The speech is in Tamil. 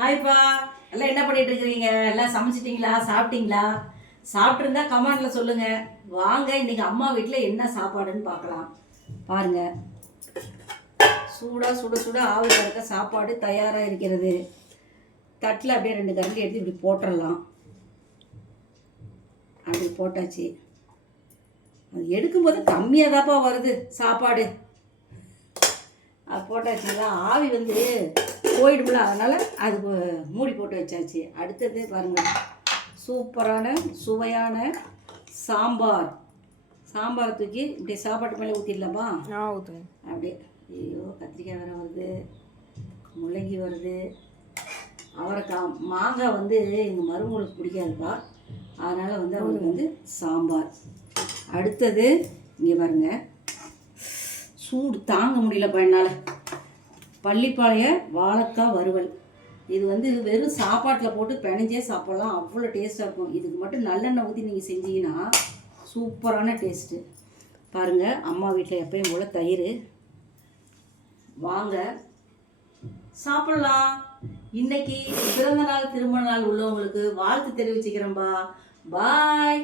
ஹாய்ப்பா. எல்லாம் என்ன பண்ணிட்டு இருக்கிறீங்க? எல்லாம் சமைச்சிட்டிங்களா? சாப்பிட்டீங்களா? சாப்பிட்ருந்தா கமெண்ட்ல சொல்லுங்க. வாங்க இன்னைக்கு அம்மா வீட்டில் என்ன சாப்பாடுன்னு பார்க்கலாம். பாருங்க, சூடாக சுட சுட ஆவி பறக்க சாப்பாடு தயாராக இருக்கிறது. தட்டில் அப்படியே 2 கரண்டி எடுத்து இப்படி போட்டுடலாம். அப்படி போட்டாச்சு. அது எடுக்கும்போது கம்மியாக தான்ப்பா வருது சாப்பாடு. அது போட்டாச்சுங்களா, ஆவி வந்து போயிடும்ல, அதனால் அது மூடி போட்டு வச்சாச்சு. அடுத்தது பாருங்கள், சூப்பரான சுவையான சாம்பார். சாம்பார் தூக்கி இப்படி சாப்பாட்டு மேலே ஊற்றிடலாமா? ஊற்றுங்க. அப்படியே. ஐயோ, கத்திரிக்காய் வேறு வருது, முள்ளங்கி வருது, அவரைக்காய், மாங்காய் வந்து எங்கள் மருமகளுக்கு பிடிக்காதுப்பா, அதனால் வந்து அவருக்கு வந்து சாம்பார். அடுத்தது இங்கே பாருங்க, சூடு தாங்க முடியலப்பா என்னால், பள்ளிப்பாளைய வாழைக்காய் வறுவல். இது வந்து வெறும் சாப்பாட்டில் போட்டு பிணைஞ்சே சாப்பிட்லாம், அவ்வளோ டேஸ்ட்டாக இருக்கும். இதுக்கு மட்டும் நல்லெண்ணெய் ஊற்றி நீங்கள் செஞ்சீங்கன்னா சூப்பரான டேஸ்ட்டு. பாருங்கள், அம்மா வீட்டில் எப்பயும் போல் தயிர். வாங்க சாப்பிட்லாம். இன்னைக்கு பிறந்த நாள் திருமண நாள் உள்ளவங்களுக்கு வாழ்த்து தெரிவிச்சுக்கிறேன்பா. பாய்.